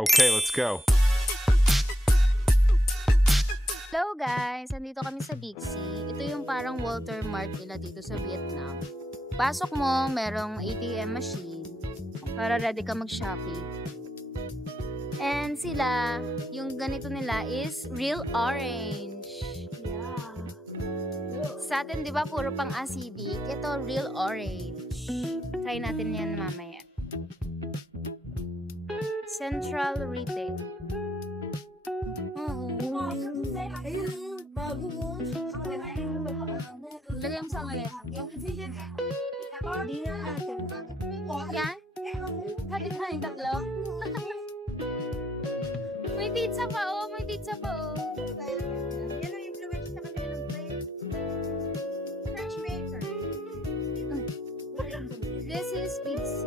Okay, let's go. Hello guys! Andito kami sa Big C. Ito yung parang Walter Mart nila dito sa Vietnam. Pasok mo, merong ATM machine para ready ka mag-shopping. And sila, yung ganito nila is real orange. Yeah. Sa atin, di ba, puro pang acidic. Ito, real orange. Try natin yan mamaya. Central Retail. Lagay mo sa ngayon. Yan? Hadit na yung tatlo? May pizza pa oh! May pizza pa oh! Yan ang influence sa kanila ng plate. French maker. This is Big C.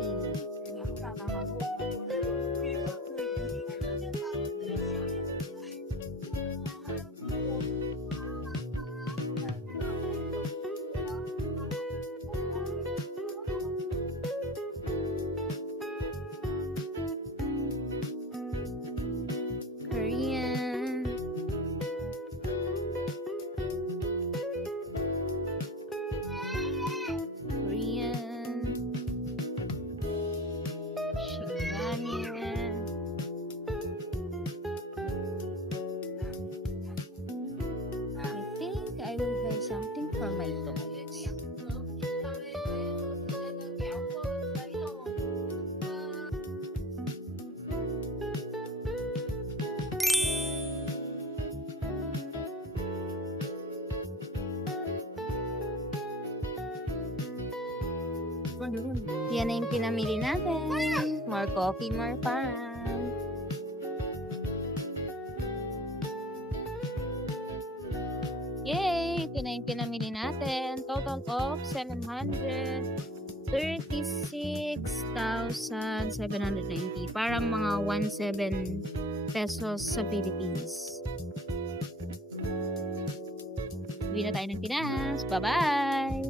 Something for my toys. Yan na yung pinamili natin. More coffee, more fun. Yay! Ito na yung pinamili natin. Total of 736,790. Parang mga 17 pesos sa Philippines. Uwi na tayo ng Pinas. Bye-bye!